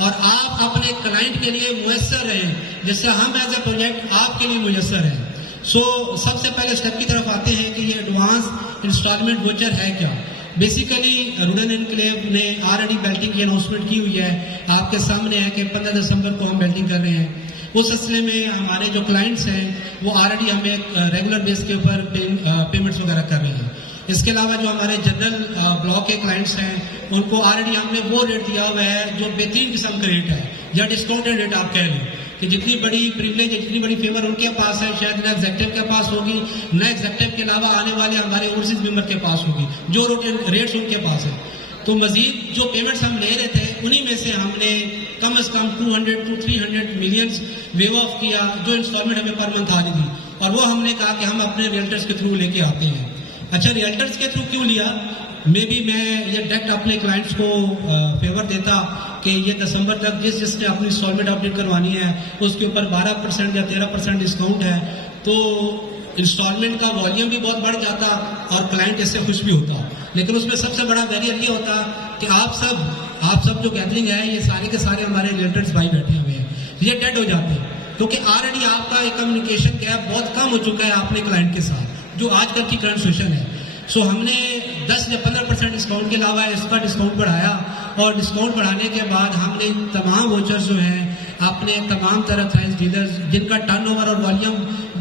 और आप अपने क्लाइंट के लिए मुयस्सर रहें, जिससे हम एज ए प्रोजेक्ट आपके लिए मुयस्सर हैं। सबसे पहले स्टेप की तरफ आते हैं कि ये एडवांस इंस्टॉलमेंट वोचर है क्या। बेसिकली रुडन एनक्लेव ने ऑलरेडी बेल्टिंग की अनाउंसमेंट की हुई है, आपके सामने है कि 15 दिसंबर को हम बेल्टिंग कर रहे हैं। उस सिलसिले में हमारे जो क्लाइंट्स हैं वो ऑलरेडी हमें रेगुलर बेस के ऊपर पेमेंट्स वगैरह कर रहे हैं। इसके अलावा जो हमारे जनरल ब्लॉक के क्लाइंट्स हैं उनको ऑलरेडी हमने वो रेट दिया हुआ है जो बेहतरीन किस्म का रेट है, या डिस्काउंटेड रेट आप कह लें कि जितनी बड़ी प्रिविलेज है, जितनी बड़ी फेवर उनके पास है शायद ना एग्जेक्टिव के पास होगी, ना एग्जेक्टिव के अलावा आने वाले हमारे ओवरसीज मेंबर के पास होगी, जो रेट्स उनके पास है। तो मजीद जो पेमेंट्स हम ले रहे थे उन्हीं में से हमने कम से कम 200 to 300 मिलियंस वेव ऑफ किया, जो इंस्टॉलमेंट हमें पर मंथ आ रही थी, और वो हमने कहा कि हम अपने रियल्टर्स के थ्रू लेके आते हैं। अच्छा, रियल्टर्स के थ्रू क्यों लिया? मैं ये डायरेक्ट अपने क्लाइंट्स को फेवर देता कि ये दिसंबर तक जिसने अपनी इंस्टॉलमेंट अपडेट करवानी है उसके ऊपर 12% या 13% डिस्काउंट है, तो इंस्टॉलमेंट का वॉल्यूम भी बहुत बढ़ जाता और क्लाइंट इससे खुश भी होता। लेकिन उसमें सबसे बड़ा बैरियर ये होता कि आप सब जो गैदरिंग है ये सारे के सारे हमारे रिलेटेड्स भाई बैठे हुए हैं, ये डेड हो जाते हैं, क्योंकि ऑलरेडी आपका एक कम्युनिकेशन गैप बहुत कम हो चुका है अपने क्लाइंट के साथ, जो आजकल की करंट सिचुएशन है। हमने 10 या 15% डिस्काउंट के अलावा इसका डिस्काउंट बढ़ाया, और डिस्काउंट बढ़ाने के बाद हमने तमाम वोचर्स जो हैं अपने तमाम तरह साइंस डीलर्स जिनका टर्नओवर और वॉल्यूम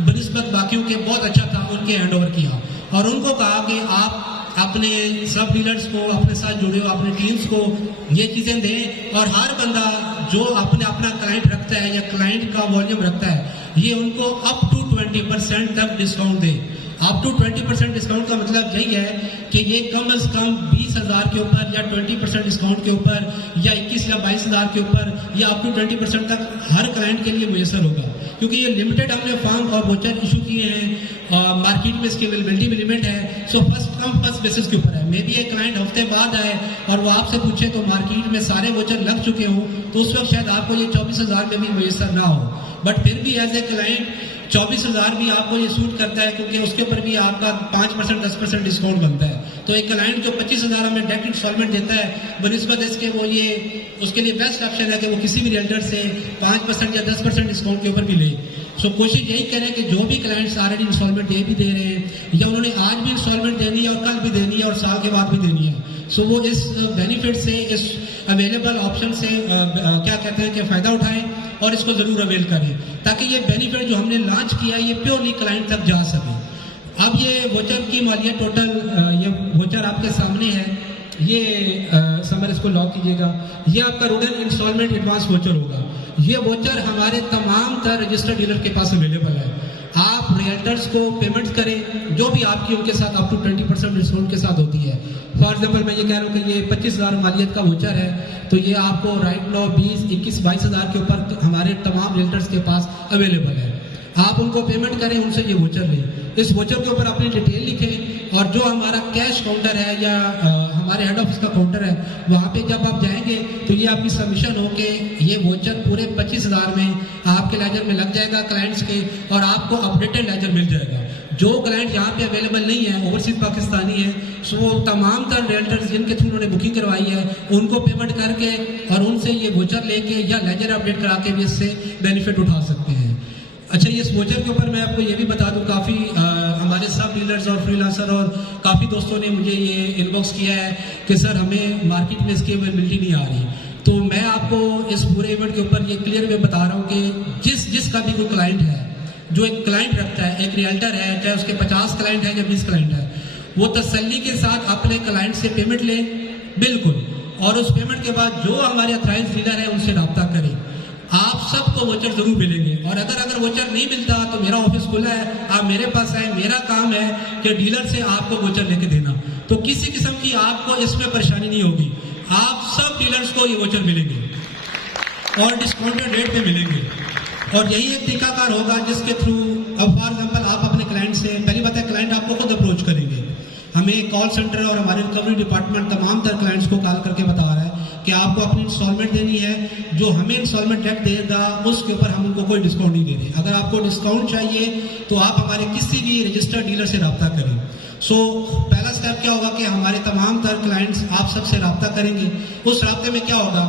बनिस्बत बाकियों के बहुत अच्छा था उनके हैंड ओवर किया, और उनको कहा कि आप अपने सब डीलर्स को अपने साथ जुड़े हो, अपने टीम्स को ये चीज़ें दें, और हर बंदा जो अपना क्लाइंट रखता है या क्लाइंट का वॉल्यूम रखता है ये उनको अप टू 20% तक डिस्काउंट दे। अप टू 20% डिस्काउंट का मतलब यही है कि ये कम से कम 20,000 के ऊपर या 20% डिस्काउंट के ऊपर या 21 या 22,000 के ऊपर या अप टू 20% तक हर क्लाइंट के लिए मुयसर होगा, क्योंकि ये लिमिटेड हमने फॉर्म और वोचर इशू किए हैं, मार्केट में इसकी अवेलेबिलिटी भी लिमिट है। फर्स्ट कम फर्स्ट बेसिस के ऊपर है। मे भी एक क्लाइंट हफ्ते बाद आए और वो आपसे पूछे तो मार्केट में सारे वोचर लग चुके हों, तो उस वक्त शायद आपको ये 24,000 में भी मुयसर ना हो, बट फिर भी एज ए क्लाइंट 24,000 भी आपको ये सूट करता है, क्योंकि उसके ऊपर भी आपका 5% 10% डिस्काउंट बनता है। तो एक क्लाइंट जो 25,000 हमें डायरेक्ट इंस्टॉलमेंट देता है, बनिस्बत इसके वो ये उसके लिए बेस्ट ऑप्शन है कि वो किसी भी रियल्टर से 5% या 10% डिस्काउंट के ऊपर भी ले। कोशिश यही करें कि जो भी क्लाइंट्स ऑलरेडी इंस्टॉलमेंट दे भी दे रहे हैं या उन्होंने आज भी इंस्टॉलमेंट देनी है और कल भी देनी है और साल के बाद भी देनी है, वो इस बेनिफिट से, इस अवेलेबल ऑप्शन से क्या कहते हैं कि फ़ायदा उठाएं और इसको ज़रूर अवेल करें, ताकि ये बेनिफिट जो हमने लॉन्च किया ये प्योरली क्लाइंट तक जा सके। अब ये वोचर की मालियत टोटल, ये वोचर आपके सामने है, ये समर इसको लॉक कीजिएगा, ये आपका रुडन इंस्टॉलमेंट एडवांस वोचर होगा। ये वोचर हमारे तमाम तर रजिस्टर्ड डीलर के पास अवेलेबल है। आप रियल्टर्स को पेमेंट करें जो भी आपकी उनके साथ अप टू 20% डिस्काउंट के साथ होती है। फॉर एग्जाम्पल मैं ये कह रहा हूँ कि ये 25,000 मालियत का वोचर है, तो ये आपको राइट नाउ 20, 21, 22,000 के ऊपर हमारे तमाम रियल्टर्स के पास अवेलेबल है। आप उनको पेमेंट करें, उनसे ये वोचर लें, इस वोचर के ऊपर अपनी डिटेल लिखें, और जो हमारा कैश काउंटर है या हमारे हेड ऑफिस का काउंटर है वहाँ पे जब आप जाएंगे तो ये आपकी सबमिशन हो कि ये वोचर पूरे 25,000 में आपके लेजर में लग जाएगा क्लाइंट्स के, और आपको अपडेटेड लेजर मिल जाएगा। जो क्लाइंट यहाँ पे अवेलेबल नहीं है, ओवरसीज पाकिस्तानी है, वो तमाम तर रियल्टर्स जिनके थ्रू उन्होंने बुकिंग करवाई है उनको पेमेंट करके और उनसे ये वोचर लेके या लेजर अपडेट करा के भी इससे बेनिफिट उठा सकते हैं। अच्छा, इस वोचर के ऊपर मैं आपको ये भी बता दूं, काफ़ी हमारे सब डीलर्स और फ्रीलांसर और काफ़ी दोस्तों ने मुझे ये इनबॉक्स किया है कि सर हमें मार्केट में इसकी अवेलेबिलिटी नहीं आ रही। तो मैं आपको इस पूरे इवेंट के ऊपर ये क्लियर वे बता रहा हूँ कि जिसका भी कोई क्लाइंट है, जो एक क्लाइंट रखता है, एक रियल्टर है, चाहे उसके 50 क्लाइंट है या 20 क्लाइंट है, वो तसल्ली के साथ अपने क्लाइंट से पेमेंट ले, बिल्कुल, और उस पेमेंट के बाद जो हमारे अथराइज्ड डीलर है उनसे रब्ता करें। आप सबको वोचर जरूर मिलेंगे, और अगर वोचर नहीं मिलता तो मेरा ऑफिस खुला है, आप मेरे पास आए, मेरा काम है कि डीलर से आपको वोचर लेके देना, तो किसी किस्म की आपको इसमें परेशानी नहीं होगी। आप सब डीलर्स को ये वोचर मिलेंगे और डिस्काउंटेड रेट पे मिलेंगे, और यही एक तरीकाकार होगा जिसके थ्रू, अब फॉर एग्जाम्पल आप अपने क्लाइंट से, पहली बात है क्लाइंट आपको खुद अप्रोच करेंगे। हमें कॉल सेंटर और हमारे रिकवरी डिपार्टमेंट तमाम तर क्लाइंट्स को कॉल करके बता रहा है कि आपको अपनी इंस्टॉलमेंट देनी है, जो हमें इंस्टॉलमेंट डायरेक्ट देगा उसके ऊपर हम उनको कोई डिस्काउंट नहीं दे रहे। अगर आपको डिस्काउंट चाहिए तो आप हमारे किसी भी रजिस्टर्ड डीलर से रब्ता करें। पहला स्टेप क्या होगा कि हमारे तमाम तर क्लाइंट्स आप सबसे रब्ता करेंगे। उस रब्ते में क्या होगा,